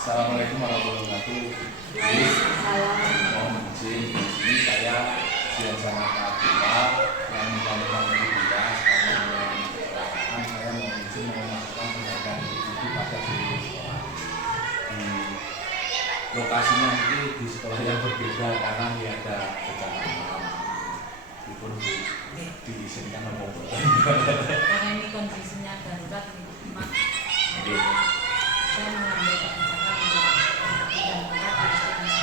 Assalamualaikum warahmatullahi wabarakatuh. Jadi, mohon izin di sini saya siang sama Pak Abdullah yang merupakan tugas karena saya mohon izin melakukan pendidikan itu pada seluruh sekolah. Di lokasinya nanti di sekolah yang berbeda karena ini ada bencana alam. Meskipun diizinkan memobok. Karena ini kondisinya darurat, Mak. Saya mengambil kebijakan dan berat harus supaya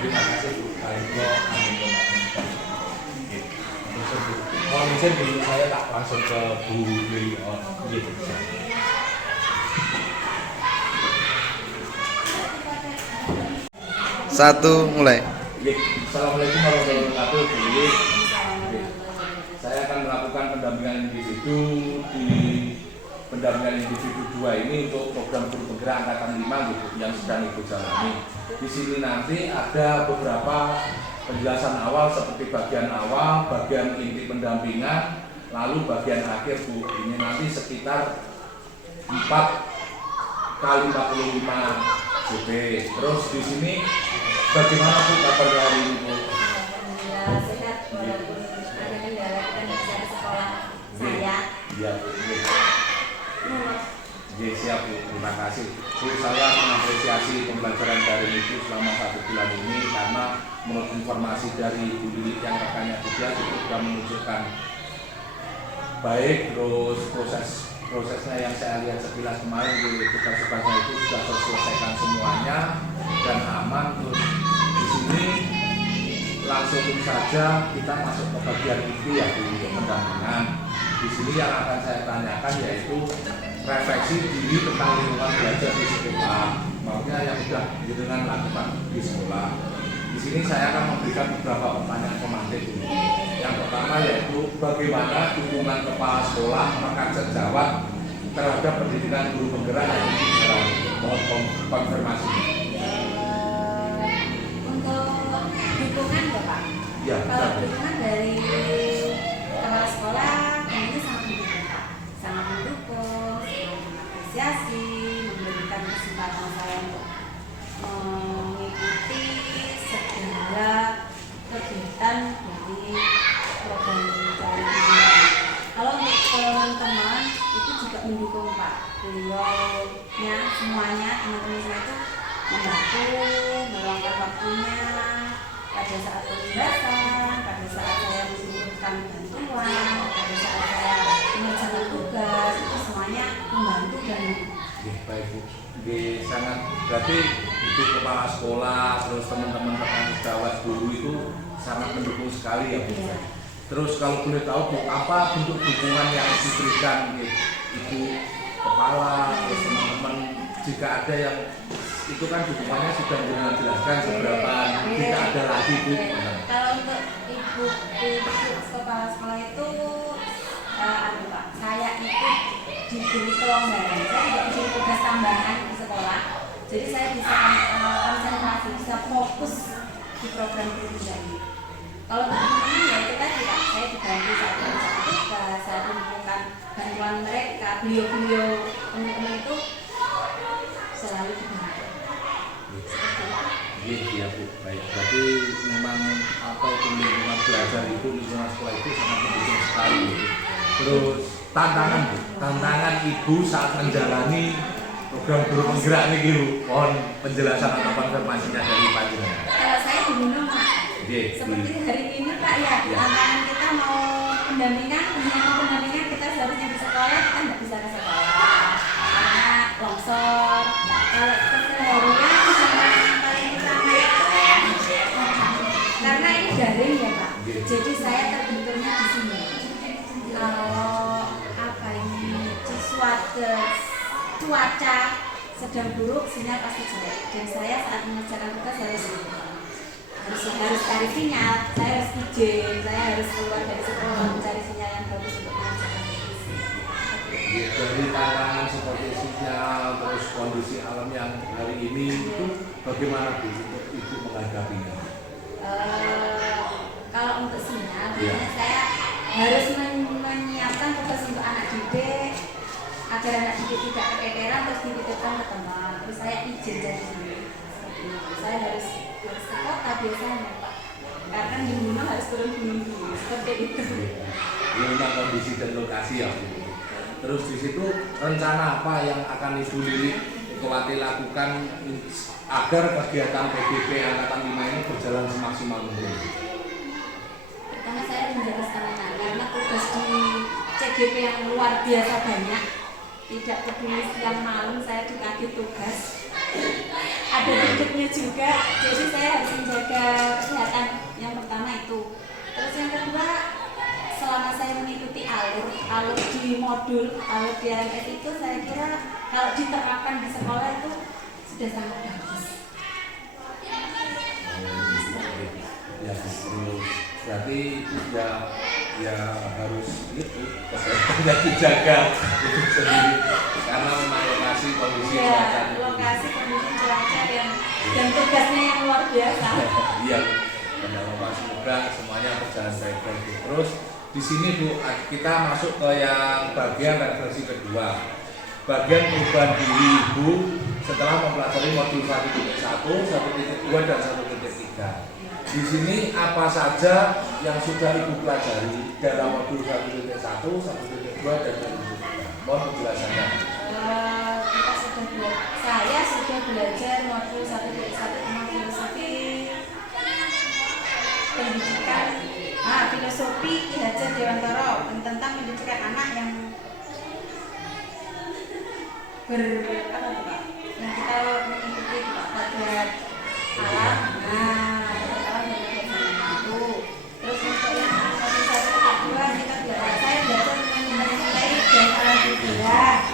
Terima kasih Bu. Mohon izin dulu saya tak langsung ke Bu Lili. Satu, mulai. Assalamualaikum warahmatullahi wabarakatuh. Bu Lili. Saya akan melakukan pendampingan individu di pendampingan individu 2 ini untuk program guru penggerak angkatan 5 gitu, yang sedang Ibu jalani. Di sini nanti ada beberapa penjelasan awal seperti bagian awal, bagian inti pendampingan, lalu bagian akhir Bu. Ini nanti sekitar 4 kali 45 JP. Terus di sini bagaimana Bu kabarnya hari ini Bu? Alhamdulillah sehat walaupun ada kendala kita tidak bisa ke sekolah saya. Iya Bu. Siap Bu, terima kasih. Bu, saya mengapresiasi pembelajaran dari Ibu selama 1 bulan ini karena menurut informasi dari Ibu Lili yang rekannya juga sudah menunjukkan baik, terus prosesnya yang saya lihat sekilas kemarin di tugas-tugasnya itu sudah terselesaikan semuanya dan aman. Terus di sini langsung saja kita masuk ke bagian itu ya Bu, untuk pendampingan. Di sini yang akan saya tanyakan yaitu refleksi diri tentang lingkungan belajar di sekolah, maksudnya yang sudah dengan lakukan di sekolah. Di sini saya akan memberikan beberapa pertanyaan pemantik dulu. Yang pertama yaitu bagaimana dukungan kepala sekolah rekan sejawat terhadap pendidikan guru penggerak yang dijalani. Mohon konfirmasi. Untuk dukungan Bapak? Ya, kalau dukungan dari kepala sekolah ini sangat mendukung Pak, sangat mendukung, mengapresiasi, memberikan kesempatan saya untuk mengikuti segala kegiatan dari program dari ini. Kalau untuk teman-teman itu juga mendukung Pak, beliaunya semuanya teman-teman saya itu membantu, meluangkan waktunya pada saat penugasan, pada saat saya membutuhkan bantuan, pada saat saya mengerjakan tugas, itu semuanya membantu dan baik Bu. Sangat berarti itu kepala sekolah, terus teman-teman rekan sejawat guru itu sangat mendukung sekali ya Bu. ya. Terus kalau boleh tahu Bu, apa bentuk dukungan yang diberikan Ibu kepala, terus teman-teman jika ada yang itu kan dukungannya sudah dengan jelaskan seberapa, jika ada lagi Bu. Kalau untuk ibu kepala sekolah itu Pak, saya itu diberi kelonggaran, saya tidak diberi tugas tambahan di sekolah, jadi saya bisa konsentrasi, bisa fokus di program kerja ini. Kalau teman-teman ya itu tadi Pak, saya dibantu saat mengerjakan tugas, saya membutuhkan bantuan mereka, beliau-beliau teman-teman itu selalu dibantu. Iya Bu, baik. Berarti memang apa itu lingkungan belajar itu, lingkungan sekolah itu sangat mendukung sekali. Terus tantangan Bu, tantangan Ibu saat menjalani program guru penggerak ini Bu, mohon penjelasan atau konfirmasinya dari Pak Juna. Kalau saya diminum Pak, seperti hari ini Pak ya, tantangan kita mau pendampingan kita seharusnya di sekolah, kita nggak bisa ke sekolah karena longsor. Kalau keseharian yang paling utama itu karena ini daring ya Pak, jadi saya terbenturnya di sini. Kalau apa ini cuaca sedang buruk, sinyal pasti jelek, dan saya saat mengerjakan tugas harus cari sinyal, saya harus izin, saya harus keluar dari sekolah mencari sinyal yang bagus untuk mengerjakan tugas. Dari tantangan seperti sinyal, terus kondisi alam yang hari ini itu bagaimana Bu untuk Ibu menghadapinya? Kalau untuk sinyal, Iya. saya harus menyiapkan tugas untuk anak didik agar anak didik tidak kekekeran terus dititipkan ke teman. Terus saya izin dari sini. Seperti itu. Saya harus ke kota biasanya, Pak. Karena di rumah harus turun gunung dulu. Seperti itu. Ini memang kondisi dan lokasi ya Bu. Terus di situ rencana apa yang akan Ibu Lili Kewati lakukan agar kegiatan PBB Angkatan 5 ini berjalan semaksimal mungkin? Pertama saya menjaga stamina karena tugas di CGP yang luar biasa banyak. Tidak peduli siang malam saya dikasih tugas. Ada hidupnya juga, jadi saya harus menjaga kesehatan. Yang pertama itu. Terus yang kedua, selama saya mengikuti alur di modul, alur di LMS itu saya kira kalau diterapkan di sekolah itu sudah sangat bagus. Ya, terus berarti itu ya harus itu kesehatannya dijaga itu sendiri karena memang lokasi kondisi Ya, cuaca itu. lokasi kondisi cuaca dan tugasnya yang luar biasa. Iya, dan semoga semuanya berjalan baik-baik. Terus di sini Bu, kita masuk ke yang bagian referensi kedua. Bagian perubahan diri Ibu setelah mempelajari modul 1.1, 1.2 dan 1.3. Di sini apa saja yang sudah Ibu pelajari dalam modul 1.1, 1.2 dan 1.3? Mohon penjelasannya. Saya sudah belajar modul 1.1 tentang filosofi pendidikan, filosofi Ki Hajar Dewantara tentang pendidikan anak yang yang kita mengikuti pada alam. Terus untuk yang modul 1.2 kita saya belajar mengenai nilai dan alam budaya.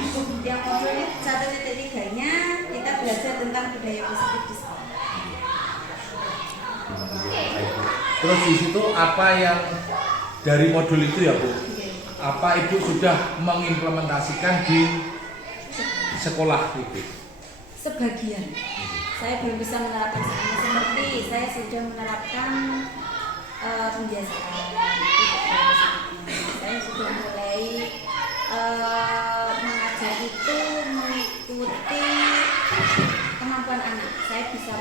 Yang modul 1.3-nya kita belajar tentang budaya positif di sekolah. Terus di situ apa yang dari modul itu ya Bu? Apa Ibu sudah mengimplementasikan di sekolah itu? Sebagian. Saya belum bisa menerapkan semuanya. Seperti saya sudah menerapkan pembiasaan. Saya sudah mulai mengajar itu mengikuti kemampuan anak. Saya bisa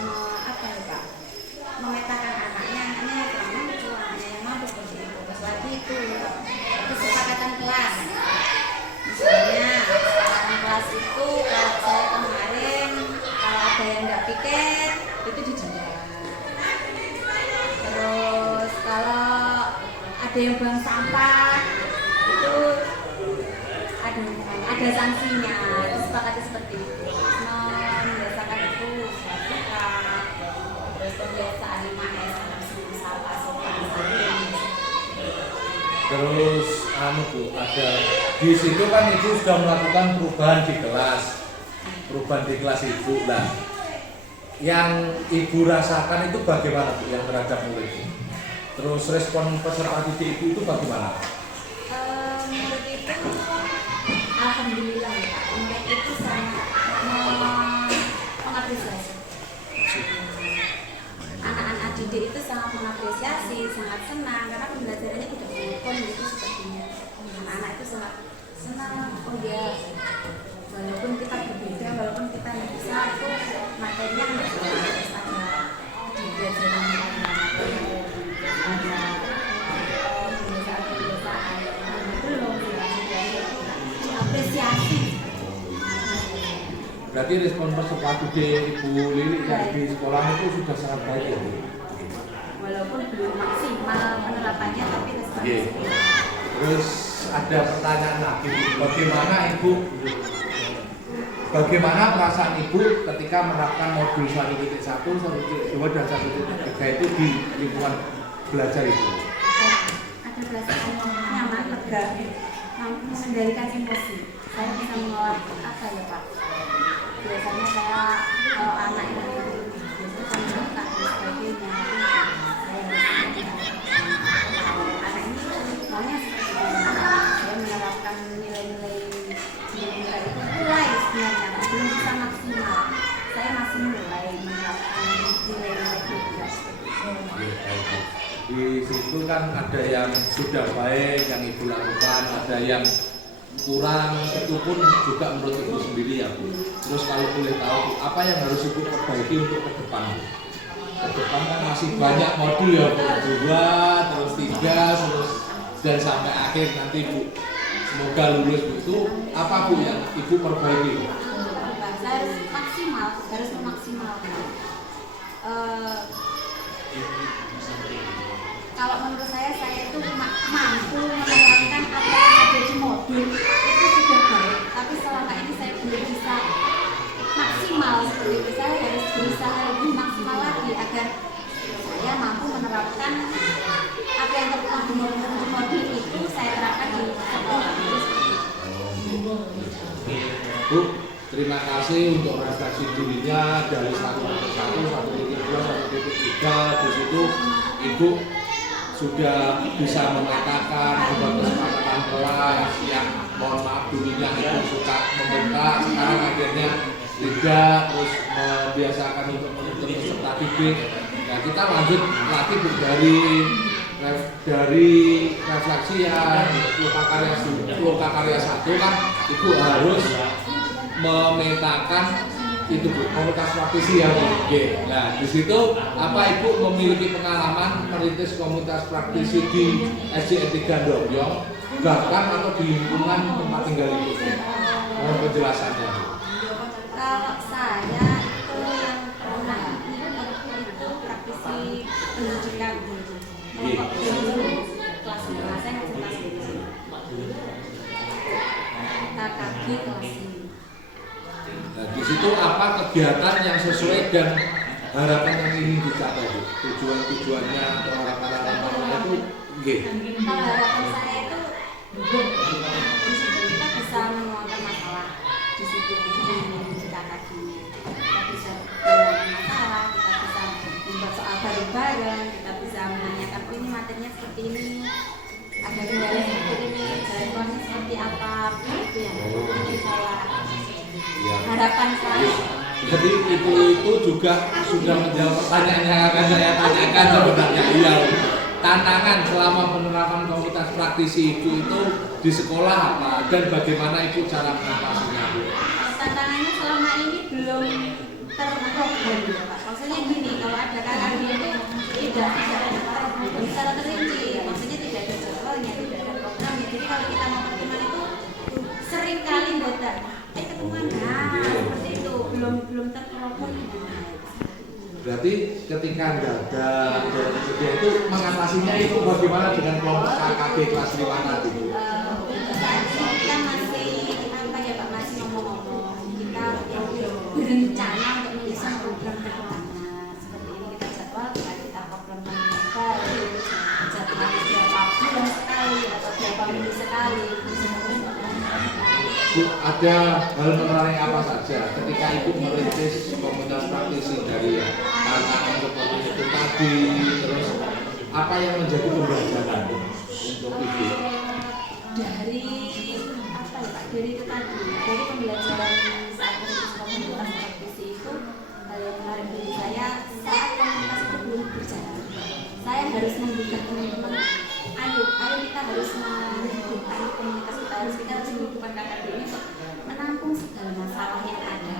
memetakan anaknya kurang mampu, anaknya yang mampu seperti itu. Terus lagi itu kesepakatan kelas. Misalnya kesepakatan kelas itu kalau saya kemarin kalau ada yang nggak piket itu didenda. Terus kalau ada yang buang sampah itu ada sanksinya. Kesepakatan seperti itu. Membiasakan itu suka. Terus kebiasaan 5S sampah sopan. Terus Bu, ada di situ kan Ibu sudah melakukan perubahan di kelas. Perubahan di kelas Ibu lah. Yang Ibu rasakan itu bagaimana Bu yang terhadap murid? Terus respon peserta didik Ibu itu bagaimana? Murid itu alhamdulillah ya, murid itu sangat mengapresiasi. Anak-anak didik itu sangat mengapresiasi, sangat senang karena pembelajarannya tidak monoton gitu sepertinya. Anak-anak itu sangat senang. Oh ya, walaupun kita berbeda, walaupun kita tidak bisa itu materinya harus ada di pelajaran ada kebiasaan-kebiasaan belum apresiasi. Berarti respon peserta didik Ibu Lili yang di sekolah itu sudah sangat baik ya Bu? Walaupun belum maksimal penerapannya tapi responnya. Terus ada pertanyaan lagi, bagaimana perasaan Ibu ketika menerapkan modul 1.1, 1.2 dan 1.3 itu di lingkungan belajar itu? Ada perasaan nyaman, lega, mampu mengendalikan emosi. Saya bisa mengolah apa ya Pak? Biasanya saya kalau anak yang biasanya kan minta dan sebagainya, saya harus anak ini maunya seperti apa? Saya menerapkan nilai-nilai situ kan ada yang sudah baik yang Ibu lakukan, ada yang kurang, itu pun juga menurut Ibu sendiri ya Bu. Terus kalau boleh tahu apa yang harus Ibu perbaiki untuk ke depan Bu? Ke depan kan masih banyak modul ya Bu, 2, terus 3, terus dan sampai akhir nanti Bu. Semoga lulus Bu. Itu apa Bu yang Ibu perbaiki? Saya harus memaksimalkan. Kalau menurut saya itu mampu menerapkan apa yang ada di modul itu sudah baik, tapi selama ini saya belum bisa maksimal seperti itu. Saya harus berusaha lebih maksimal lagi agar saya mampu menerapkan apa yang tertuang di modul itu saya terapkan di sekolah. Bu, terima kasih untuk refleksi dirinya dari 1.1, 1.2, 1.3. Di situ Ibu sudah bisa memetakan beberapa kesepakatan kelas yang mohon maaf dulunya Ibu suka membentak, sekarang akhirnya tidak, terus membiasakan untuk menuntut peserta didik. Nah, kita lanjut lagi Bu, dari refleksi yang loka karya 1 kan Ibu harus memetakan itu Bu, komunitas praktisi yang oke. Nah, di situ apa Ibu memiliki pengalaman merintis komunitas praktisi di SJN 3 Dobyong, bahkan atau di lingkungan tempat tinggal Ibu? Mohon penjelasannya Bu. Kalau saya itu yang pernah itu praktisi pendidikan kelas 5, saya ngajar kelas 5. KKG kelas 5. Nah, di situ apa kegiatan yang sesuai dan harapan yang ingin dicapai Bu? Tujuannya atau harapan-harapannya itu nggih. Kalau harapan saya itu di situ kita bisa menuangkan masalah di situ di KKG. Kita bisa menuangkan masalah, kita bisa membuat soal bareng-bareng, kita bisa menanyakan oh ini materinya seperti ini, ada kendala seperti ini, jalan keluarnya seperti apa, itu yang ingin saya harapan saya. Jadi itu juga sudah menjawab pertanyaan yang akan saya tanyakan sebenarnya. Iya, tantangan selama penerapan komunitas praktisi Ibu itu di sekolah apa dan bagaimana Ibu cara mengatasinya Bu? Tantangannya selama ini belum terprogram Pak. Maksudnya gini, kalau ada KKG itu tidak secara terinci, maksudnya tidak ada jadwalnya, tidak ada programnya. Jadi kalau kita mau pertemuan itu sering kali botak. Ketemuan seperti itu belum terprogram. Berarti ketika dagang dan sebagainya itu mengatasinya itu bagaimana dengan kelompok KKB kelas 5 tadi Bu? Saat ini kita masih apa ya Pak, masih ngomong-ngomong, kita berencana untuk menyusun program ke depannya. Seperti ini kita jadwal, kita program baru, jadwal berapa bulan sekali atau berapa minggu sekali. Bu, ada hal menarik apa saja ketika Ibu merintis komunitas praktisi dari tantangan seperti itu tadi, terus apa yang menjadi pembelajaran untuk Ibu? Dari apa ya Pak? Dari itu tadi, dari pembelajaran saat merintis komunitas praktisi itu hal yang menarik bagi saya saat komunitas itu belum berjalan. Saya harus membuka teman-teman. Ayo kita harus menghidupkan komunitas kita harus menghidupkan KKB ini untuk menampung segala masalah yang ada.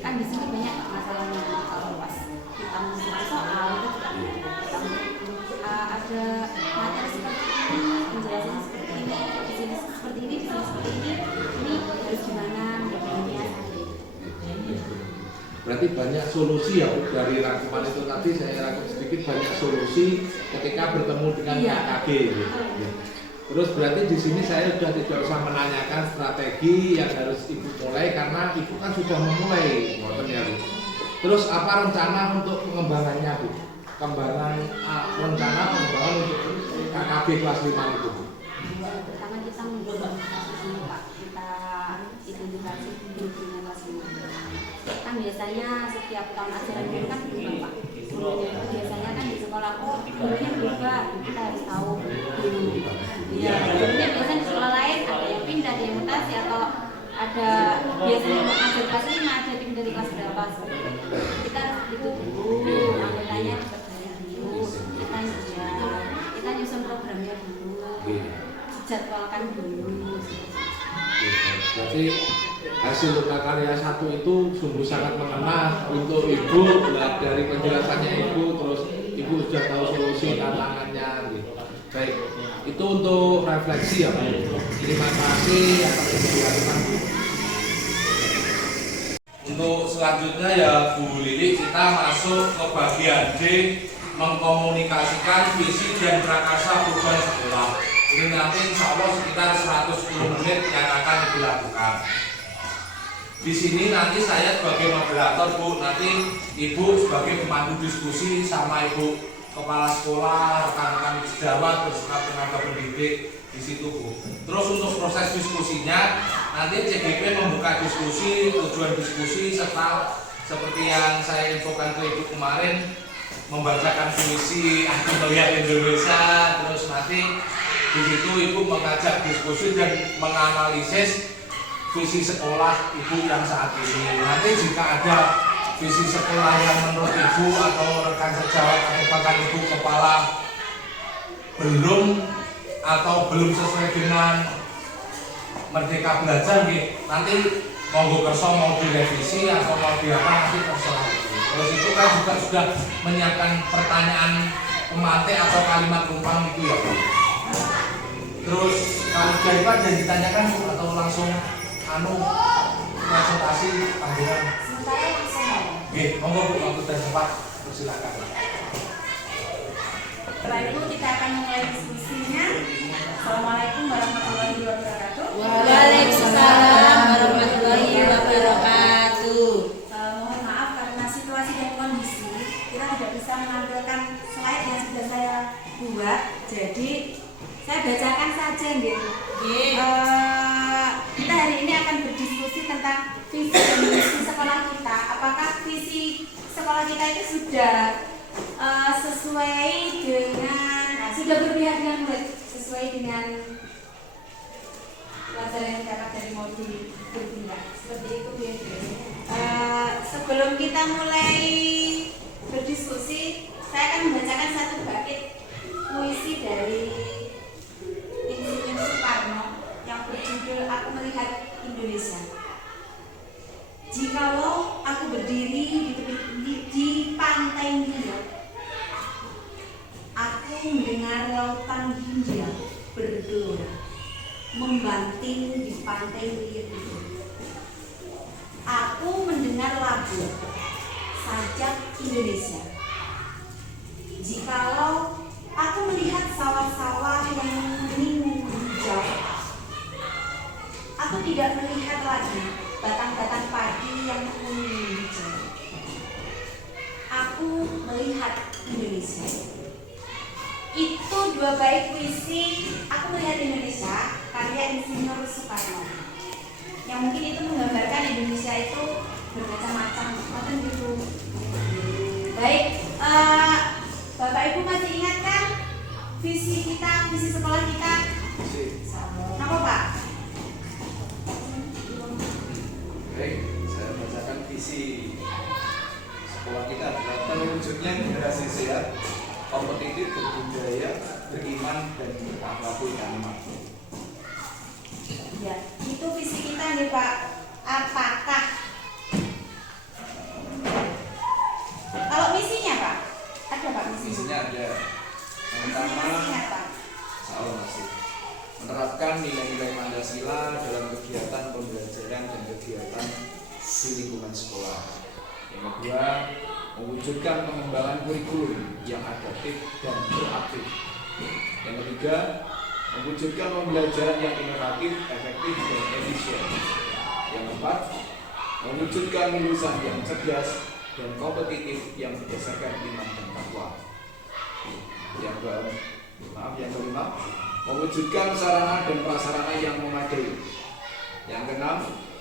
Kan di sini banyak masalahnya kalau pas kita mengusul soal itu juga ada materi seperti ini, penjelasan seperti ini, di sini seperti ini, di sini seperti ini harus gimana menjadinya. Berarti banyak solusi ya Bu, dari rangkuman itu tadi saya rangkum sedikit banyak solusi ketika bertemu dengan KKG. Terus berarti di sini saya sudah tidak usah menanyakan strategi yang harus Ibu mulai karena Ibu kan sudah memulai, ya Bu. Terus apa rencana untuk pengembangannya Bu? Rencana pengembangan untuk KKG kelas 5 itu Bu? Pertama kita membuat Pak, kita identifikasi gurunya kelas 5. Kan biasanya setiap tahun ajaran baru kan berubah Pak. Biasanya kan di sekolah gurunya berubah, kita harus tahu ya, gurunya biasanya di sekolah lain ada yang pindah, ada yang mutasi atau ada biasanya mengajar kelas 5 ada tim dari kelas berapa seperti itu. Kita harus itu dulu anggotanya dipercaya dulu, kita dijadwalkan dulu. Berarti hasil karya satu itu sungguh sangat mengena untuk ibu. Nah, dari penjelasannya ibu, terus ibu sudah tahu solusi tantangannya gitu. Baik, itu untuk refleksi ya Pak. Terima kasih atas penjelasan. Untuk selanjutnya ya Bu Lili, kita masuk ke bagian D, mengkomunikasikan visi dan prakarsa perubahan sekolah. Ini nanti insya Allah sekitar 110 menit yang akan dilakukan. Di sini nanti saya sebagai moderator Bu, nanti Ibu sebagai pemandu diskusi sama Ibu kepala sekolah, rekan-rekan sejawat, beserta tenaga pendidik di situ Bu. Terus untuk proses diskusinya nanti CGP membuka diskusi, tujuan diskusi serta seperti yang saya infokan ke Ibu kemarin, membacakan puisi Aku Melihat Indonesia. Terus nanti di situ Ibu mengajak diskusi dan menganalisis visi sekolah Ibu yang saat ini. Nanti jika ada visi sekolah yang menurut Ibu atau rekan sejawat atau bahkan Ibu kepala belum sesuai dengan Merdeka Belajar nih, nanti monggo kerso mau direvisi atau mau diapa nanti terserah Ibu. Terus itu kan juga sudah menyiapkan pertanyaan pemantik atau kalimat rumpang itu ya Bu. Terus kalau dari Pak dan ditanyakan Bu atau langsung konsultasi panggilan. Sementara langsung ya. Oke, monggo Bu, waktu dan tempat persilakan. Setelah itu kita akan mulai diskusinya. Assalamualaikum warahmatullahi wabarakatuh. Waalaikumsalam warahmatullahi wabarakatuh. Mohon maaf karena situasi dan kondisi kita tidak bisa menampilkan slide yang sudah saya buat. Jadi saya bacakan saja gitu. Kita hari ini akan berdiskusi tentang visi dan misi sekolah kita. Apakah visi sekolah kita itu sudah sesuai dengan sudah berpihak dengan murid, sesuai dengan pelajaran yang dapat dari modul berpihak. Seperti itu ya. Sebelum kita mulai berdiskusi, saya akan membacakan satu bait puisi dari Insinyur Soekarno yang berjudul Aku Melihat Indonesia. Jikalau aku berdiri di pantai Nil, aku mendengar lautan Hindia bergelora membanting di pantai Nil itu. Aku mendengar lagu sajak Indonesia. Jikalau aku melihat sawah-sawah yang bening hijau, aku tidak melihat lagi batang-batang padi yang kuning hijau. Aku melihat Indonesia. Itu dua bait puisi Aku Melihat Indonesia karya Insinyur Soekarno. Yang mungkin itu menggambarkan Indonesia itu bermacam-macam, macam gitu. Baik, Bapak Ibu masih ingat kan visi kita, visi sekolah kita? Kenapa Pak? Baik, saya bacakan visi sekolah kita adalah terwujudnya generasi sehat, kompetitif, berbudaya, beriman, dan berakhlakul karimah. Ya, itu visi kita nih Pak. Apakah? Kalau misinya Pak? Ada Pak misinya? Visinya ada. Yang Misinya pertama, masih apa? masih menerapkan nilai-nilai Pancasila dalam kegiatan pembelajaran dan kegiatan di lingkungan sekolah. Yang kedua, mewujudkan pengembangan kurikulum yang adaptif dan proaktif. Yang ketiga, mewujudkan pembelajaran yang inovatif, efektif, dan efisien. Yang keempat, mewujudkan lulusan yang cerdas dan kompetitif yang berdasarkan iman dan takwa. Yang kelima, mewujudkan sarana dan prasarana yang memadai. Yang keenam,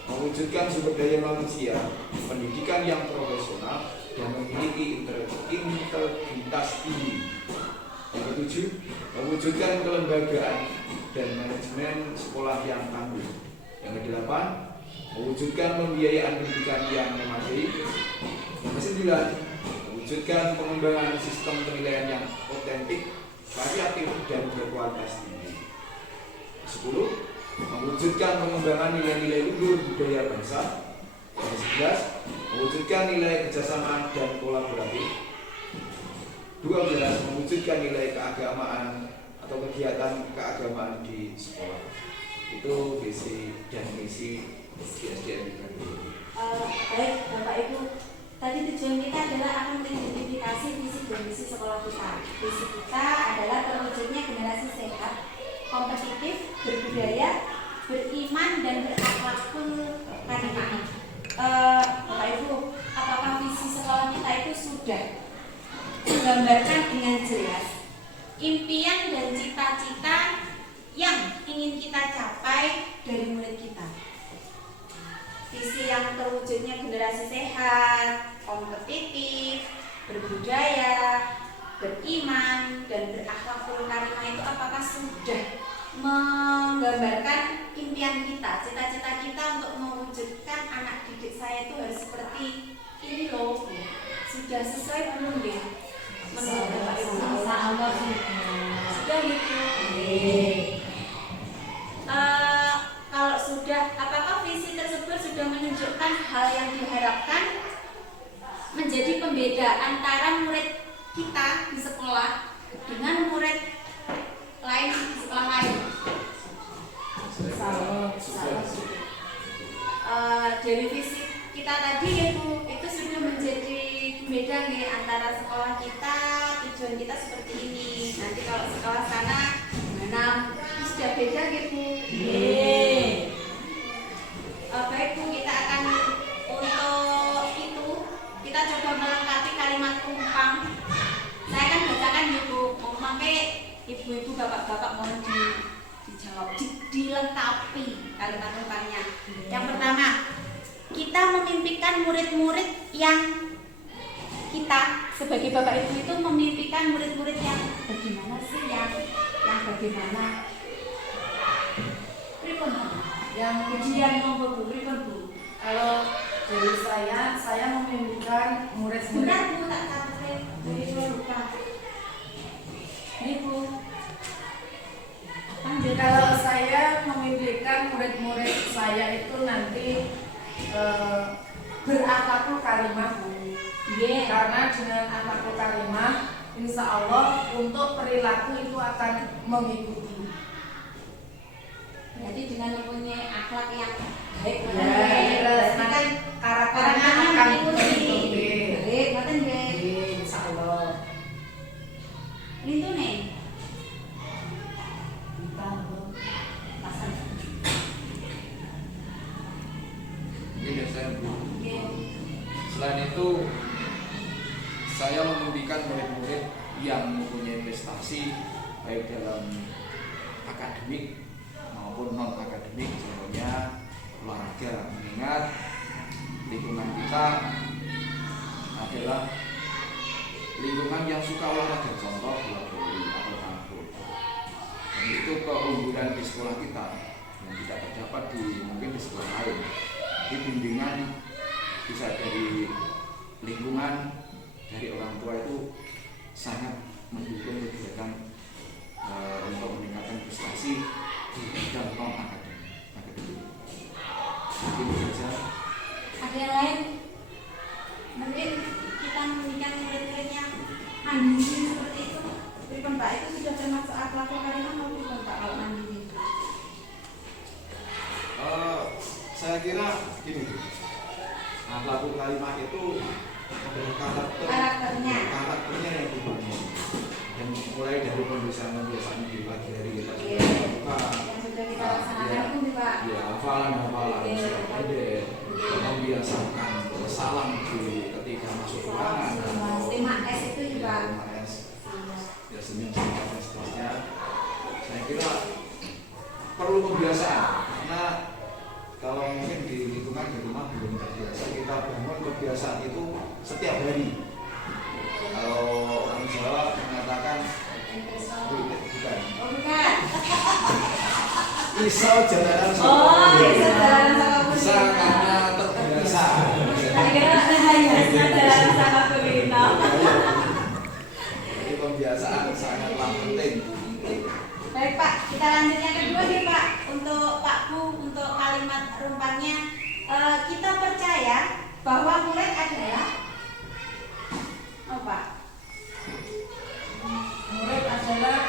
mewujudkan sumber daya manusia, pendidikan yang profesional dan memiliki integritas tinggi. Yang ketujuh, mewujudkan kelembagaan dan manajemen sekolah yang tangguh. Yang kedelapan, mewujudkan pembiayaan pendidikan yang memadai. Yang kesembilan, mewujudkan pengembangan sistem penilaian yang otentik, variatif, dan berkualitas tinggi. 10. Mewujudkan pengembangan nilai-nilai luhur budaya bangsa. Yang 11. Mewujudkan nilai kerjasama dan kolaboratif. 12. Mewujudkan nilai keagamaan atau kegiatan keagamaan di sekolah. Itu visi dan misi SDM Baik Bapak Ibu, tadi tujuan kita adalah akan mengidentifikasi visi dan misi sekolah kita. Visi kita adalah terwujudnya generasi sehat, kompetitif, berbudaya, beriman, dan berakhlakul karimah. Bapak Ibu, apakah visi sekolah kita itu sudah menggambarkan dengan jelas impian dan cita-cita yang ingin kita capai dari murid kita? Visi yang terwujudnya generasi sehat, kompetitif, berbudaya, beriman, dan berakhlakul karimah itu apakah sudah menggambarkan impian kita, cita-cita kita untuk mewujudkan anak didik saya itu harus seperti ini loh? Sudah sesuai belum deh? Menurut Bapak Ibu? Sudah gitu. Kalau sudah, apakah visi tersebut sudah menunjukkan hal yang diharapkan menjadi pembeda antara murid kita di sekolah dengan murid lain di sekolah lain? Dari visi kita tadi ya Bu, itu sudah menjadi pembeda nih antara sekolah kita, tujuan kita seperti ini. Nanti kalau sekolah sana gimana? Sudah beda gitu. Baik Bu, kita akan untuk itu kita coba melengkapi kalimat tumpang. Saya akan bacakan Ibu, memakai ibu-ibu, bapak-bapak mohon dijawab, dilengkapi kalimat tumpangnya. Yang pertama, kita memimpikan murid-murid yang kita sebagai bapak ibu itu memimpikan murid-murid yang bagaimana sih, yang bagaimana? Yang ujian nomor Bu. Kalau dari saya memimpikan murid-murid. Benar Bu, tak catat. Jadi saya lupa. Ini Bu. Kalau saya memimpikan murid-murid saya itu nanti berakhlakul karimah Bu. Yeah. Karena dengan akhlakul karimah, insya Allah untuk perilaku itu akan mengikuti. Jadi dengan mempunyai akhlak yang baik, Nanti kan karakternya akan mengikuti. Baik, ngoten nggih. Insya Allah. Itu nih. Ini saya Bu. Nggih. Selain itu, saya memimpikan murid-murid yang mempunyai prestasi baik dalam akademik maupun non akademik, contohnya olahraga. Mengingat lingkungan kita adalah lingkungan yang suka olahraga, contoh bola voli atau taekwondo. Dan itu keunggulan di sekolah kita yang tidak terdapat mungkin di sekolah lain. Di bimbingan bisa dari lingkungan, dari orang tua itu sangat mendukung kegiatan untuk meningkatkan prestasi di bidang non akademik. Mungkin saja. Ada yang lain? Mungkin kita memiliki murid-muridnya mandiri seperti itu. Pripun Pak, itu sudah termasuk akhlakul karimah atau pripun Pak kalau mandiri? Saya kira gini, akhlakul karimah itu adalah karakternya yang dibangun, dan mulai dari pembiasaan di pagi hari kita sudah Yang sudah kita laksanakan itu Pak. ya hafalan sudah pendek, membiasakan salam ketika masuk ruangan, 5S itu juga. 5S, ya senyum dan seterusnya. Saya kira perlu pembiasaan, karena kalau mungkin di lingkungan di rumah belum terbiasa, kita bangun kebiasaan itu setiap hari. Kalau orang Jawa mengatakan bukan. Oh bukan. Pisau jalanan Pisau jalanan sama kuliner. Bisa karena terbiasa. Saya kira jalanan sama kuliner. Jadi pembiasaan sangatlah penting. Baik Pak, kita Kita lanjut yang kedua nih Pak, untuk Pak Bu, untuk kalimat rumpangnya. Kita percaya bahwa murid adalah apa? Murid adalah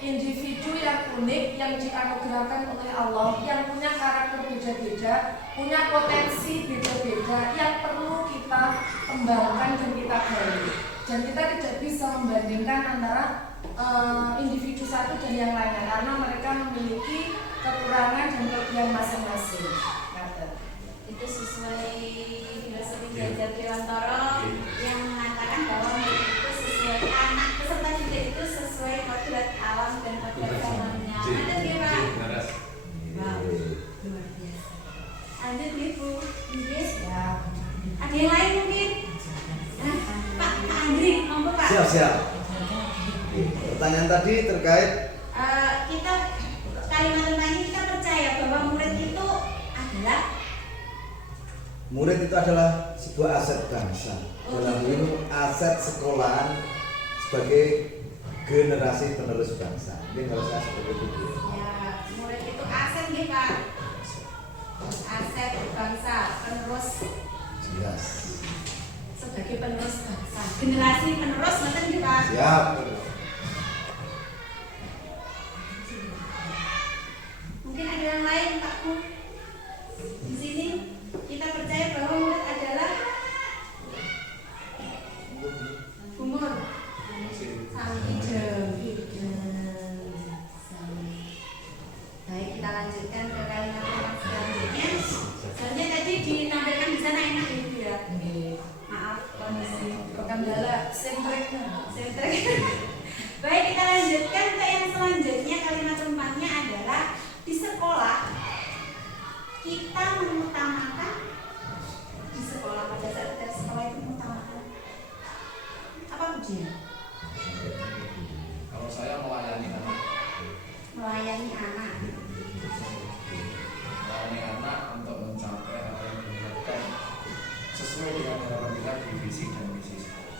individu yang unik, yang dianugerahkan oleh Allah, yang punya karakter beda-beda, punya potensi beda-beda, yang perlu kita kembangkan dan kita gali. Dan kita tidak bisa membandingkan antara individu satu dan yang lainnya karena mereka memiliki kekurangan dan kelebihan masing-masing. Itu sesuai filosofi Belajar Triwantoro yang mengatakan bahwa murid itu sesuai anak peserta didik itu sesuai kodrat alam dan kodrat zamannya. Ada nggih Pak? Wow, luar biasa. Ada nggih Bu? Nggih. Ya. Ada yang lain mungkin? Nah, Pak Andri, monggo Pak. Siap. Pertanyaan tadi terkait Kita kalimat rumpangnya kita percaya bahwa murid itu adalah sebuah aset bangsa. Dalam ini aset sekolahan sebagai generasi penerus bangsa. Mungkin kalau saya seperti itu. Ya, murid itu aset nih Pak. Aset bangsa, penerus. Jelas. Sebagai penerus bangsa. Generasi penerus betul nih Pak. Siap. Mungkin ada yang lain Pak Bu. Di sini kita percaya bahwa murid adalah umur sang idem. Baik, kita lanjutkan ke kalimat yang selanjutnya. Soalnya tadi ditampilkan di sana enak Ibu ya. Maaf kondisi Kendala sentrik. Baik, kita lanjutkan ke yang selanjutnya. Kalimat rumpangnya adalah di sekolah kita mengutamakan di sekolah pada saat kita di sekolah itu mengutamakan apa ujian? Kalau saya melayani anak untuk mencapai apa yang diharapkan sesuai dengan harapan kita di visi dan misi sekolah.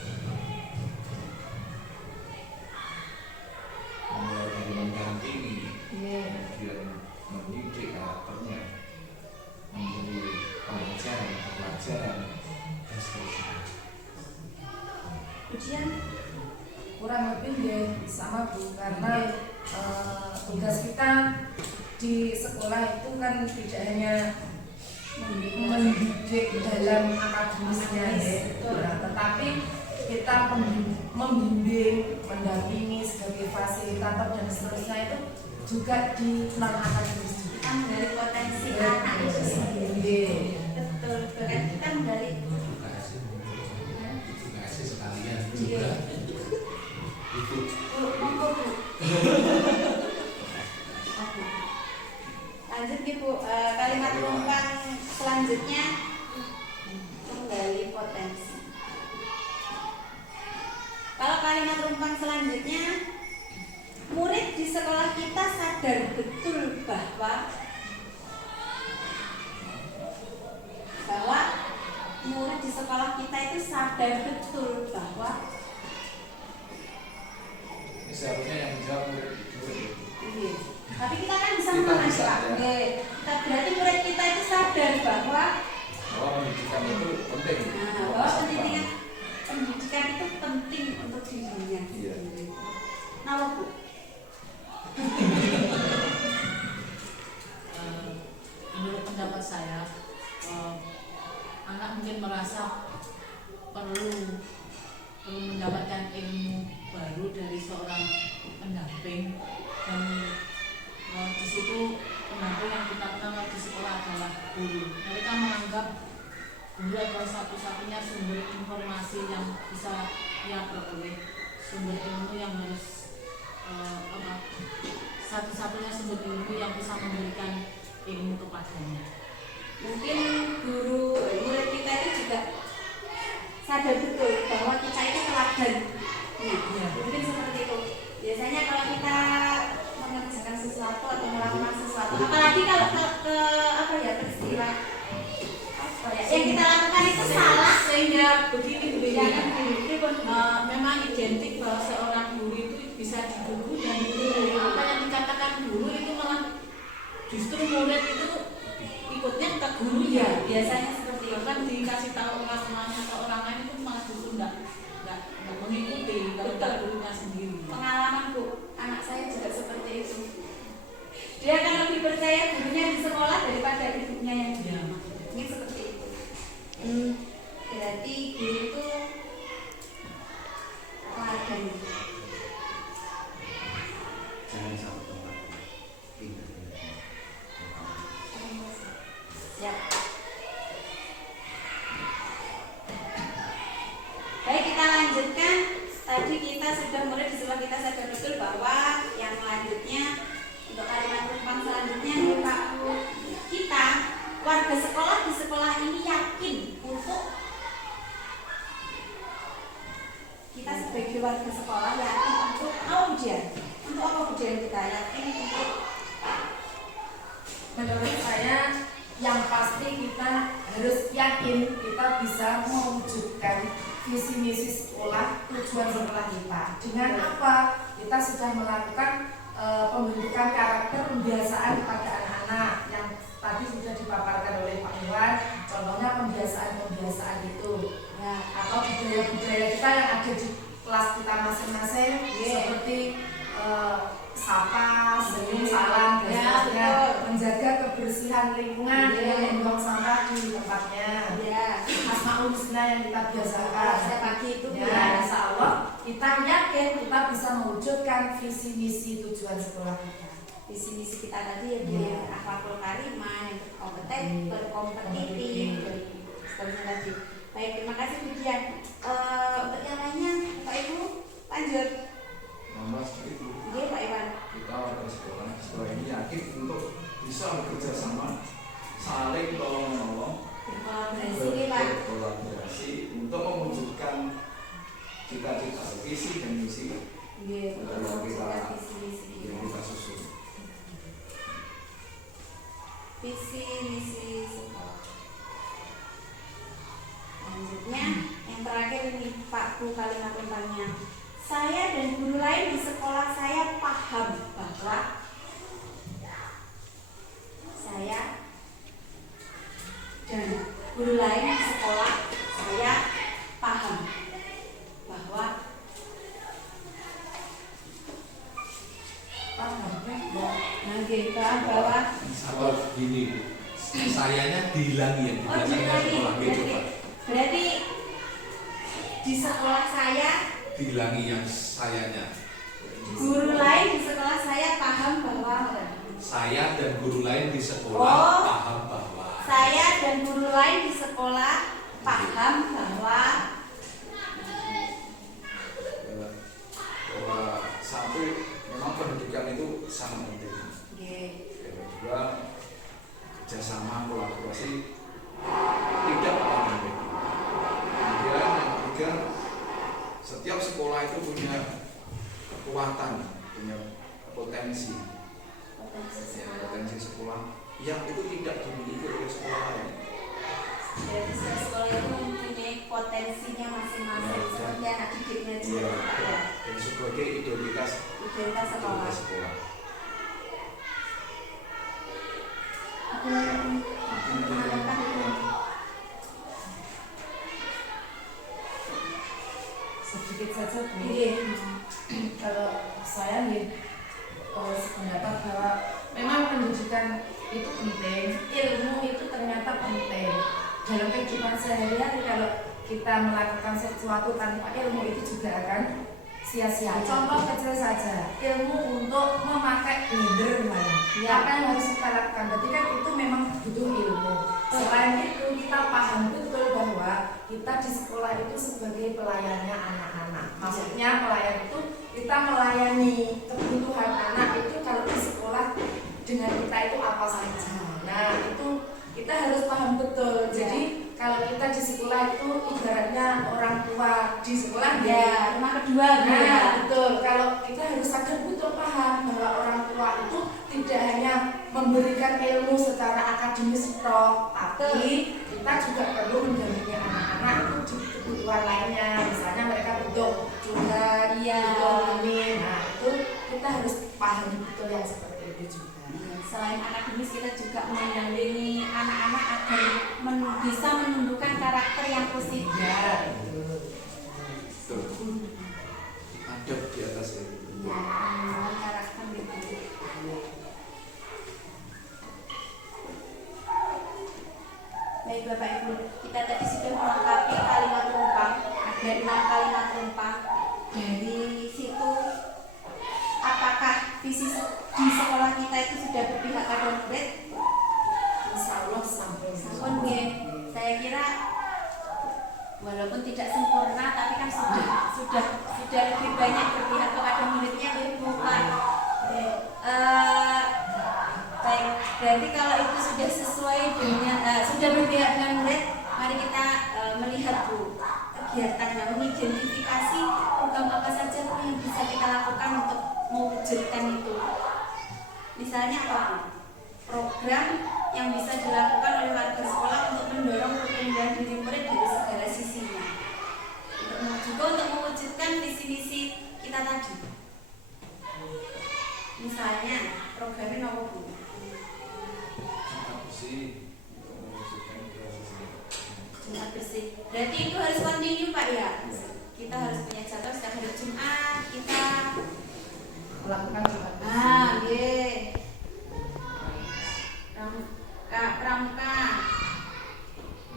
Mulai dari mendampingi, kemudian mendidik karakternya, memberi pelajaran, dan seterusnya. Ujian Kurang lebih ya sama Bu, karena tugas kita di sekolah itu kan tidak hanya mendidik dalam akademisnya ya, tetapi kita membimbing, mendampingi sebagai fasilitator dan seterusnya itu juga di non akademis juga. kita menggali potensi anak itu sendiri. Betul, bahkan kita menggali Kasih sekalian juga. Monggo Bu. Lanjut nih Bu, kalimat rumpang selanjutnya menggali potensi. Kalau kalimat rumpang selanjutnya, murid di sekolah kita sadar betul bahwa murid di sekolah kita itu sadar betul bahwa Ini seharusnya yang menjawab murid. iya. Tapi kita kan bisa Kita memahami bisa, Pak. ya. Oke. Berarti murid kita itu sadar bahwa Pendidikan itu penting. pendidikan itu penting untuk dirinya Iya. sendiri. Nah, Bu. Menurut pendapat saya, anak mungkin merasa perlu mendapatkan ilmu baru dari seorang pendamping, dan di situ pendamping yang kita kenal di sekolah adalah guru. Mereka menganggap guru adalah satu-satunya sumber informasi yang bisa ia peroleh, sumber ilmu yang harus satu-satunya sumber ilmu yang bisa memberikan ilmu kepadanya. Mungkin murid kita itu juga sadar betul bahwa kita itu teladan. Ya. Mungkin seperti itu. Biasanya kalau kita mengerjakan sesuatu atau melakukan sesuatu, apalagi kalau ke apa ya peristiwa apa ya yang kita lakukan itu salah, Sehingga begini ya kan begini. memang identik bahwa seorang guru itu bisa diguru dan guru murid itu ikutnya ke guru Iya, ya. biasanya seperti itu. Bahkan dikasih tahu orang-orang atau orang lain itu malah justru nggak mengikuti kalau Betul. gurunya sendiri. Pengalamanku, anak saya juga seperti itu. Dia akan lebih percaya gurunya di sekolah daripada ibunya yang di Ya. rumah. Ini seperti itu. Berarti guru itu keluarganya. Jangan satu tempat. Pindah. Siap. Baik, kita lanjutkan. Tadi kita sudah mulai di sebelah kita sadar betul bahwa yang selanjutnya untuk kalimat penumpang selanjutnya nih Pak, kita warga sekolah di sekolah ini yakin untuk kita sebagai warga sekolah yakin untuk ujian. Untuk apa ujian kita yakin untuk Menurut saya yang pasti kita harus yakin kita bisa mewujudkan visi misi sekolah, tujuan sekolah kita. Dengan apa? Kita sudah melakukan pembentukan karakter pembiasaan pada anak-anak yang tadi sudah dipaparkan oleh Pak Iwan. Contohnya pembiasaan itu ya atau budaya-budaya kita yang ada di kelas kita masing-masing, seperti sapa, senyum, salam, dan Ya, seterusnya. betul. Menjaga kebersihan lingkungan dengan membuang sampah di tempatnya. ya Asmaul Husna yang kita biasakan. setiap pagi itu Ya, insya Allah kita yakin kita bisa mewujudkan visi misi tujuan sekolah kita. visi misi kita tadi ya Bu, Iya. yang akhlakul karimah, yang berkompeten, berkompetitif, seterusnya tadi. Baik, terima kasih Bu Dian. Untuk yang lainnya, Pak Ibu, lanjut. Nambah sedikit Bu. Oke, Pak Iwan. Kita warga sekolah ini yakin untuk bisa bekerja sama, saling tolong-menolong, Berkolaborasi, Pak. berkolaborasi untuk mewujudkan cita-cita, visi dan misi Iya, betul. yang kita Visi misi yang kita susun. visi misi sekolah. Selanjutnya, yang terakhir ini Pak Bu, kalimat tentangnya. Saya dan guru lain di sekolah saya paham bahwa saya dan guru lain di sekolah saya paham bahwa nanti bahwa Atau gini Bu, sayanya dihilangi yang oh biasanya jadi sekolah gitu Pak. berarti di sekolah saya Dihilangi yang sayanya. guru lain di sekolah saya paham bahwa Saya dan guru lain di sekolah Oh. paham bahwa saya dan guru lain di sekolah paham bahwa Bahwa satu, memang pendidikan itu sangat penting. Yang kedua, kerjasama, kolaborasi tidak kalah penting. Kemudian yang ketiga, setiap sekolah itu punya kekuatan, punya potensi, potensi sekolah yang itu tidak dimiliki oleh sekolah lain. Jadi setiap sekolah itu mempunyai potensinya masing-masing seperti anak didiknya juga. Iya. Dan sebagai identitas Identitas sekolah. sekolah. Aku menambahkan itu. Sedikit saja Bu. Iya. Kalau saya nih sependapat bahwa memang pendidikan itu penting, ilmu itu ternyata penting dalam kehidupan sehari-hari. Kalau kita melakukan sesuatu tanpa ilmu itu juga akan sia-sia. Contoh kecil saja, ilmu untuk memakai blender mana? Ya. Apa yang harus kita lakukan? Berarti kan itu memang butuh ilmu. Selain itu kita paham betul bahwa kita di sekolah itu sebagai pelayannya anak-anak. Maksudnya pelayan itu kita melayani kebutuhan anak itu kalau di sekolah dengan kita itu apa saja. Nah itu kita harus paham betul. Jadi kalau kita di sekolah itu ibaratnya orang tua di sekolah Ya, rumah kedua Bu, ya. Nah, betul. Kalau kita harus sadar betul paham bahwa orang tua itu tidak hanya memberikan ilmu secara akademis toh, tapi kita juga perlu mendampingi anak-anak itu di kebutuhan lainnya. Misalnya mereka butuh curhat, Iya. butuh ini. Nah, itu kita harus paham betul yang seperti itu juga. Selain akademis kita juga ya pengembangan karakter gitu. Baik Bapak Ibu, kita tadi sudah melengkapi kalimat rumpang, ada 6 kalimat rumpang. Dari situ, apakah visi di sekolah kita itu sudah berpihak pada murid? Insya Allah sampai Sampun nggih. Saya kira walaupun tidak sempurna, tapi kan sudah lebih banyak berpihak kepada muridnya, Ibu Pak. Baik, berarti kalau itu sudah sesuai dengan sudah berpihak dengan murid, mari kita melihat Bu kegiatannya, mengidentifikasi program apa saja yang bisa kita lakukan untuk mewujudkan itu. Misalnya apa Bu? Program yang bisa dilakukan oleh warga sekolah untuk mendorong pertumbuhan diri murid dari segala sisinya, juga untuk mewujudkan visi-misi kita tadi. Misalnya programnya apa Bu? Jumat bersih. Berarti itu harus continue Pak ya. Kita harus punya jadwal setiap hari Jumat kita melakukan Jumat bersih. nggih. Pramuka.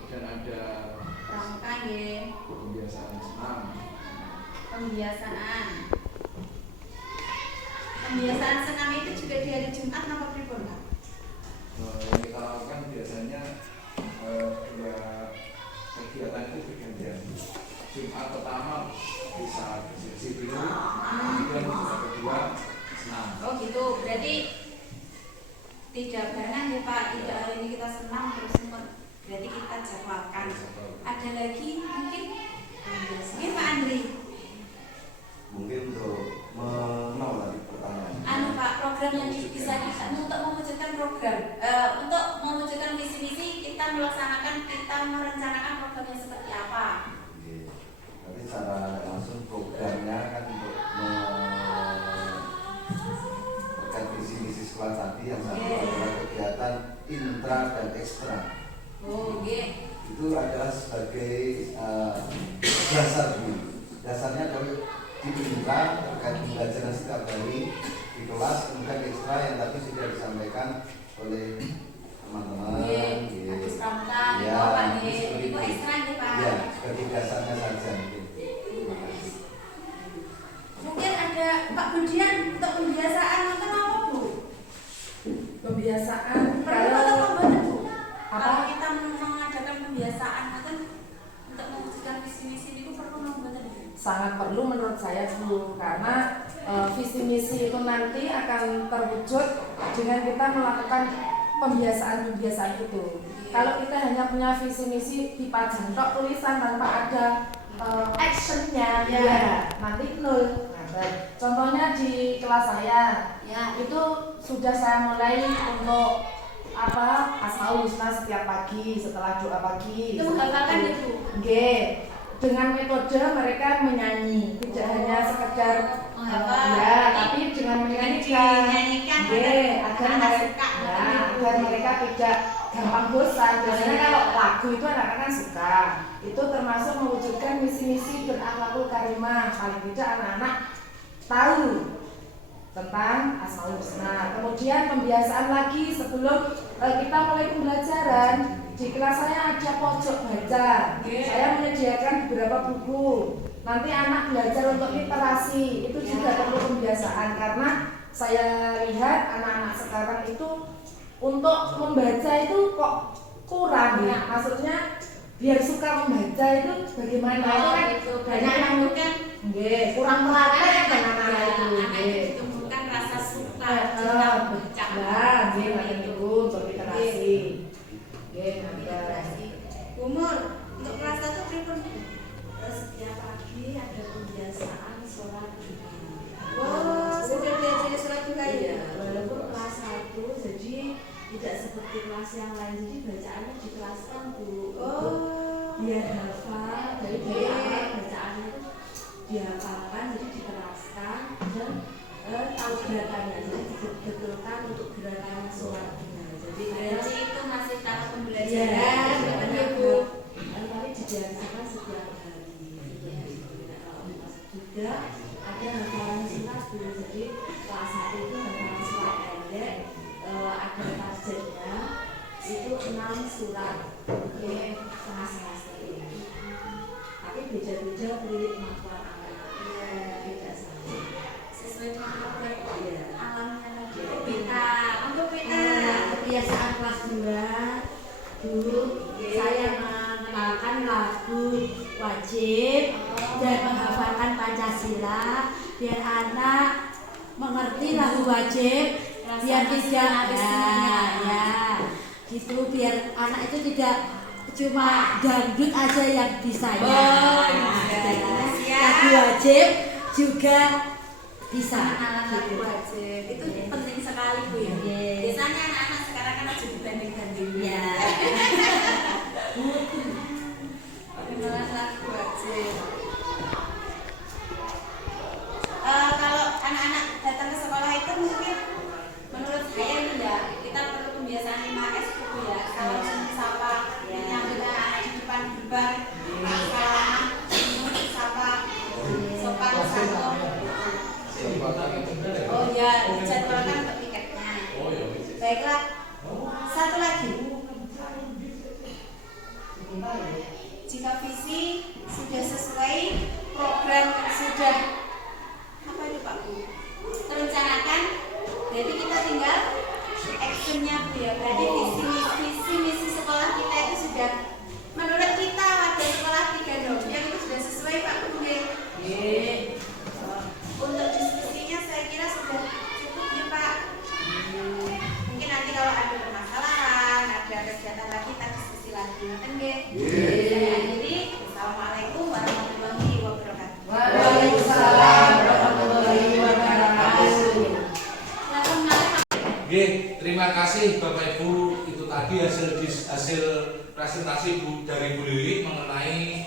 Dan ada Pramuka nggih. pembiasaan senam. Pembiasaan senam itu juga di hari Jumat apa pripun Pak? Yang kita lakukan biasanya dua kegiatan itu bergantian. Jumat pertama bisa bersih dulu, kemudian Jumat kedua senam. Oh gitu, berarti tidak barengan ya Pak, tidak hari ini kita senam terus sempat, berarti kita jadwalkan. Ada lagi mungkin? Mungkin Pak Andri. Mungkin untuk menolak pertanyaan. Pak, program yang bisa kita untuk mewujudkan program, untuk mewujudkan visi-misi kita merencanakan programnya seperti apa? Tapi secara langsung programnya kan untuk terkait visi-misi sekolah tadi yang satu adalah kegiatan intra dan ekstra. Oh, okay. Itu adalah sebagai dasar dulu. Dasarnya kalau di intra terkait pembelajaran setiap hari di kelas, kemudian ekstra yang tadi sudah disampaikan oleh teman-teman. Habis pramuka, Ya, itu ekstra nih Pak. Ya, sebagai dasarnya saja mungkin. Terima kasih. Mungkin ada Pak Budian untuk pembiasaan nonton apa Bu? Pembiasaan Perlu atau membantu Bu? Apa? Kalau kita mengadakan pembiasaan nonton untuk mewujudkan visi-misi itu perlu membantu Bu? sangat perlu menurut saya Bu, karena visi misi itu nanti akan terwujud dengan kita melakukan pembiasaan itu. Kalau kita hanya punya visi misi dipajang tok tulisan tanpa ada actionnya, ya nanti nol. Nah, contohnya di kelas saya, Ya. itu sudah saya mulai untuk Asmaul Husna setiap pagi setelah doa pagi. Itu menghafalkan ya Bu? Nggih. Dengan metode mereka menyanyi, tidak hanya sekedar menghafal, tapi dengan menyanyikan, agar mereka, agar mereka tidak gampang bosan. Biasanya kalau lagu itu anak-anak kan suka. Itu termasuk mewujudkan misi-misi berakhlakul karimah. Paling tidak anak-anak tahu tentang Asmaul Husna. Kemudian pembiasaan lagi sebelum kita mulai pembelajaran. Di kelas saya ada pojok baca. Saya menyediakan beberapa buku. Nanti anak belajar untuk literasi. Itu juga perlu pembiasaan karena saya lihat anak-anak sekarang itu untuk membaca itu kok kurang ya. Maksudnya biar suka membaca itu bagaimana? Itu kan banyak yang mungkin kurang praktek kan anak-anak itu. Ditumbuhkan rasa suka Baca. Nah, itu untuk literasi. Umur untuk kelas 1 pripun? Setiap pagi ada pembiasaan sholat duha. Wah, sudah belajar sholat duha ya? Walaupun kelas 1 jadi tidak seperti kelas yang lain, jadi bacaannya dikelaskan Bu. Oh, Biar hafal, dari awal bacaannya itu dihafalkan, jadi dikeraskan dan tahu gerakannya, jadi dibetulkan untuk gerakan sholat duha. Jadi berarti itu masih tahap ya, pembelajaran, Bapak Ibu. tapi dibiasakan setiap hari. Juga ada hafalan sunat dulu. Jadi kelas 1 itu hanya surat pendek, ada targetnya itu 6 surat, setengah-setengah seperti ini. Tapi beda-beda kulit kemampuan anak, beda sama. Sesuai dengan alamnya tadi. Beta, Untuk beta. kebiasaan kelas 2 dulu saya mengenalkan lagu wajib dan menghafalkan Pancasila biar anak mengerti lagu wajib, biar tidak gitu, biar anak itu tidak cuma dangdut aja yang bisanya. Lagu wajib juga bisa. Lagu wajib itu penting sekali Bu ya. Biasanya anak-anak sekarang kan lagi dibanding-banding. Ya. Pengenalan lagu wajib. Kalau anak-anak datang ke sekolah itu mungkin menurut saya ini ya kita perlu kebiasaan 5S Bu ya. Kalau sapa, menyambut anak di depan gerbang, salaman, sapa, sopan santun. Oh ya, dijadwalkan untuk tiketnya. Baiklah, satu lagi. Jika visi sudah sesuai, program sudah apa itu Pak Bu? Terencanakan, jadi kita tinggal actionnya Bu ya. Berarti visi misi sekolah kita itu sudah menurut kita warga sekolah 3 Domjang itu sudah sesuai Pak Bu ya. Untuk diskusinya saya kira sudah cukup ya Pak. Mungkin nanti kalau ada permasalahan, ada kegiatan lagi kita diskusi lagi. Ngoten nggih? Saya akhiri. Assalamualaikum warahmatullahi wabarakatuh. Waalaikumsalam warahmatullahi wabarakatuh. Oke, terima kasih Bapak Ibu. Itu tadi hasil presentasi Bu dari Bu Lili mengenai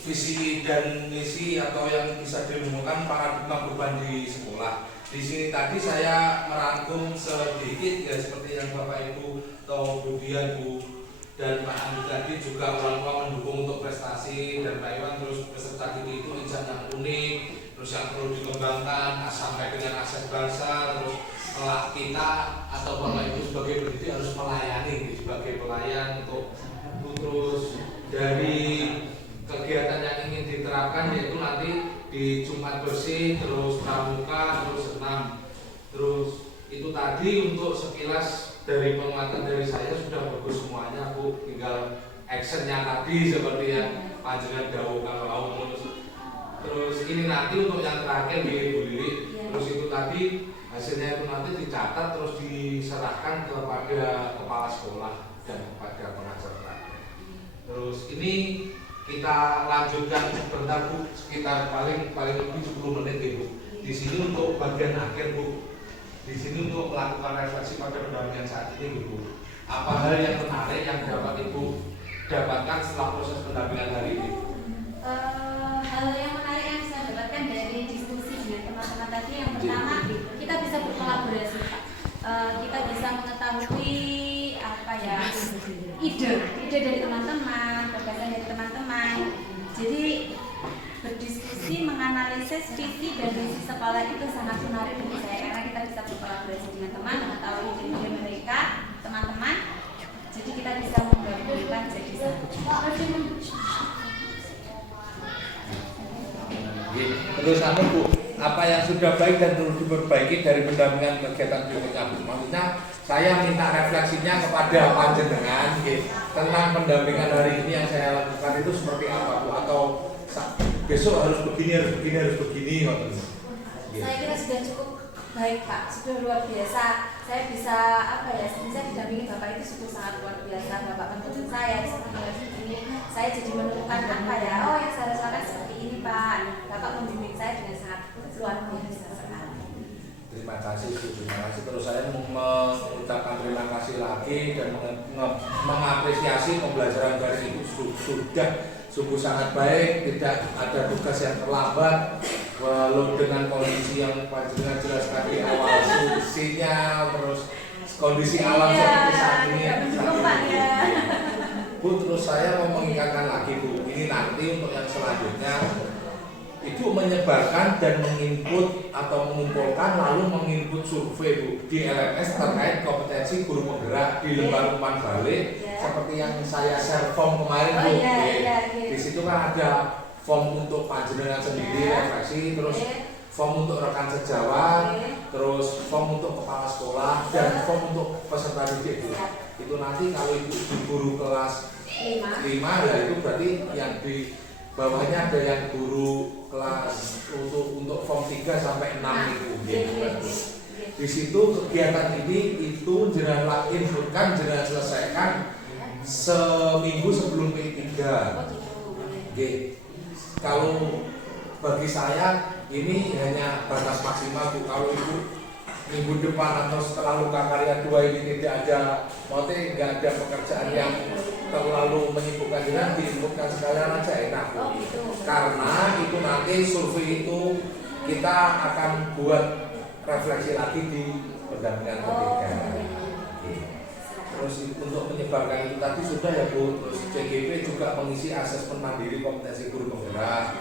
visi dan misi atau yang bisa diumumkan paradigma perubahan di sekolah. Di sini tadi saya merangkum sedikit ya seperti yang Bapak Ibu atau Bu Dian, Bu dan Pak Andi tadi juga orang tua mendukung untuk prestasi dan Pak Iwan terus peserta didik itu insan yang unik, terus yang perlu dikembangkan sampai dengan aset bangsa, terus kita atau Bapak Ibu sebagai pendidik harus melayani sebagai pelayan untuk terus dari kegiatan yang ingin diterapkan yaitu nanti di Jumat bersih, terus pramuka, terus senam. Terus itu tadi untuk sekilas dari penguatan dari saya sudah bagus semuanya Bu, tinggal actionnya tadi seperti yang panjenengan dahulu kalau terus ini nanti untuk yang terakhir di Bu Lili, terus itu tadi hasilnya itu nanti dicatat terus diserahkan kepada kepala sekolah dan kepada pengajar. Terus ini kita lanjutkan sebentar Bu, sekitar paling lebih 10 menit Bu. Di sini untuk bagian akhir Bu. Di sini untuk melakukan refleksi pada pendampingan saat ini Bu. Apa hal yang menarik yang dapat Ibu dapatkan setelah proses pendampingan hari ini? Hal yang menarik yang saya dapatkan dari diskusi dengan teman-teman tadi yang pertama kita bisa berkolaborasi Pak. Kita bisa mengetahui apa ya ide dari teman-teman, gagasan dari teman-teman. Jadi berdiskusi menganalisis visi dan misi sekolah itu sangat menarik bagi saya karena kita bisa berkolaborasi dengan teman, mengetahui ide mereka, teman-teman. Jadi kita bisa menggabungkan jadi satu. Terus Bu, apa yang sudah baik dan perlu diperbaiki dari pendampingan kegiatan berikutnya Bu? Maksudnya saya minta refleksinya kepada panjenengan tentang pendampingan hari ini yang saya lakukan itu seperti apa Bu? Atau besok harus begini. Saya kira sudah cukup baik Pak, sudah luar biasa. Saya bisa bisa didampingi Bapak itu sudah sangat luar biasa. Bapak menuntut saya seperti ini. Saya jadi menemukan yang saya rasakan seperti ini Pak. Bapak membimbing saya dengan sangat luar biasa sekali. Terima kasih Bu, terima kasih. Terus saya mengucapkan terima kasih lagi dan mengapresiasi pembelajaran dari Ibu sudah sungguh sangat baik, tidak ada tugas yang terlambat, walau dengan kondisi yang panjenengan jelaskan di awal solusinya, terus kondisi alam seperti saat ini. Bu, terus saya mau mengingatkan lagi Bu, ini nanti untuk yang selanjutnya Ibu menyebarkan dan menginput atau mengumpulkan lalu menginput survei Bu di LMS terkait kompetensi guru penggerak di lembar umpan balik seperti yang saya share form kemarin Bu. Di situ kan ada form untuk panjenengan sendiri refleksi, terus form untuk rekan sejawat, terus form untuk kepala sekolah dan form untuk peserta didik Bu. Itu nanti kalau ibu di guru kelas 5 ya itu berarti yang di bawahnya ada yang guru kelas untuk form 3 sampai 6 itu. Di situ kegiatan ini itu jenengan inputkan, jenengan selesaikan seminggu sebelum P3. Kalau bagi saya ini hanya batas maksimal Bu. Kalau ibu minggu depan atau setelah luka karya 2 ini tidak ada, maksudnya nggak ada pekerjaan yang terlalu menyibukkan dengan diinputkan sekalian aja enak Bu. Karena itu nanti survei itu kita akan buat refleksi lagi di pendampingan ketiga. Terus untuk menyebarkan itu tadi sudah ya Bu. Terus CGP juga mengisi asesmen mandiri kompetensi guru penggerak.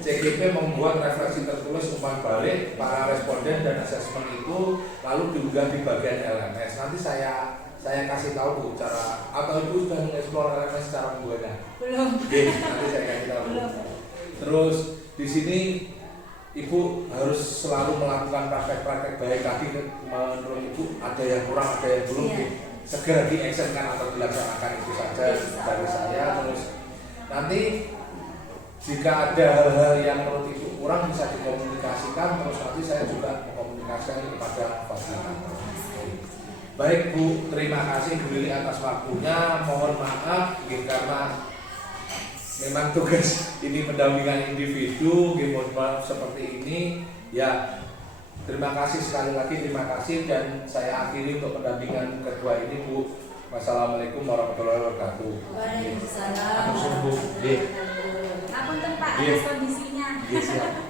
CGP membuat refleksi tertulis umpan balik para responden dan asesmen itu lalu diunggah di bagian LMS. Nanti saya kasih tahu Bu cara, atau Ibu sudah mengeksplor LMS secara membuatnya? Belum. Nanti saya kasih tahu. Terus di sini Ibu harus selalu melakukan praktek-praktek baik tadi. Menurut Ibu ada yang kurang, ada yang belum, segera diactionkan atau dilaksanakan. Itu saja dari saya. Terus nanti jika ada hal-hal yang menurut Ibu kurang bisa dikomunikasikan, terus nanti saya juga mengkomunikasikan kepada fasilitator. Baik Bu, terima kasih Bu Lili atas waktunya. Mohon maaf karena memang tugas ini pendampingan individu, mohon maaf seperti ini. Ya, terima kasih sekali lagi, terima kasih, dan saya akhiri untuk pendampingan kedua ini Bu. Wassalamualaikum warahmatullahi wabarakatuh. Waalaikumsalam. Aku sembuh. Ngapunten Pak, atas kondisinya. Siap.